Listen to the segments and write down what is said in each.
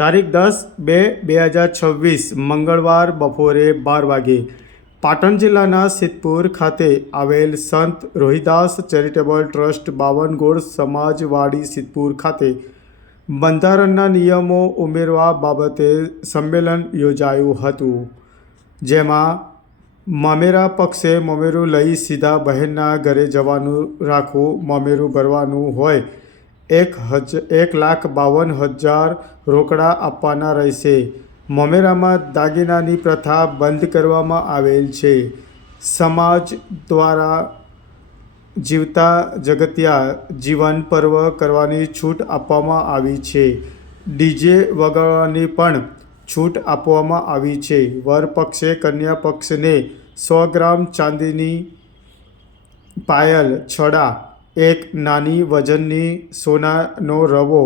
તારીખ દસ બે બે હજાર છવ્વીસ, મંગળવાર બપોરે બાર વાગે, પાટણ જિલ્લાના સિદ્ધપુર ખાતે આવેલ સંત રોહિદાસ ચેરિટેબલ ટ્રસ્ટ બાવનગોળ સમાજવાડી સિદ્ધપુર ખાતે બંધારણના નિયમો ઉમેરવા બાબતે સંમેલન યોજાયું હતું, જેમાં મામેરા પક્ષે મમેરું લઈ સીધા બહેનના ઘરે જવાનું રાખવું, મમેરું ભરવાનું હોય એક હજ, એક લાખ બાવન હજાર રોકડા આપવાના રહેશે. મમેરામાં દાગીનાની પ્રથા બંધ કરવામાં આવેલ છે. સમાજ દ્વારા જીવતા જગતિયા જીવન પર્વ કરવાની છૂટ આપવામાં આવી છે. ડીજે વગાડવાની પણ છૂટ આપવામાં આવી છે. વર પક્ષે, કન્યા પક્ષને સો ગ્રામ ચાંદીની પાયલ, છડા એક નાની વજનની સોનાનો રવો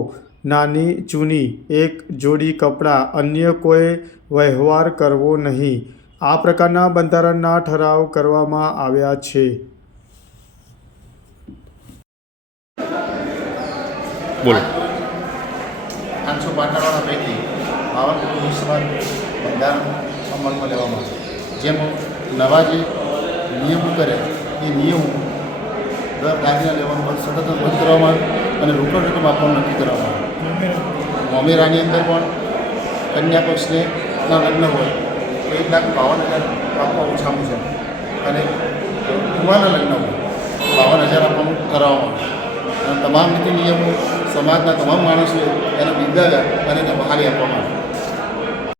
નાની ચૂની એક જોડી કપડાં અન્ય કોઈ વ્યવહાર કરવો નહીં. આ પ્રકારના બંધારણના ઠરાવ કરવામાં આવ્યા છે. બોલો. પાંચસો પાટાવાળા પૈકી બાવન કુટુંબ સમાજ બંધારણ અમલમાં લેવામાં આવે જેમાં નવા જે નિયમો કરે એ નિયમો દર દાગીના લેવાનું બંધ સતત બંધ કરવામાં અને રોકડ રકમ આપવાનું નક્કી કરવામાં આવે મોમેરાની અંદર પણ કન્યા પક્ષને ના લગ્ન હોય તો એક લાખ બાવન હજાર આપવા ઓછામાં છે અને યુવાના લગ્ન હોય તો બાવન હજાર આપવાનું કરાવવામાં અને તમામ નીતિ નિયમો સમાજના તમામ માણસોએ એને બિરદાવ્યા અને એને બહારી આપવામાં આવી.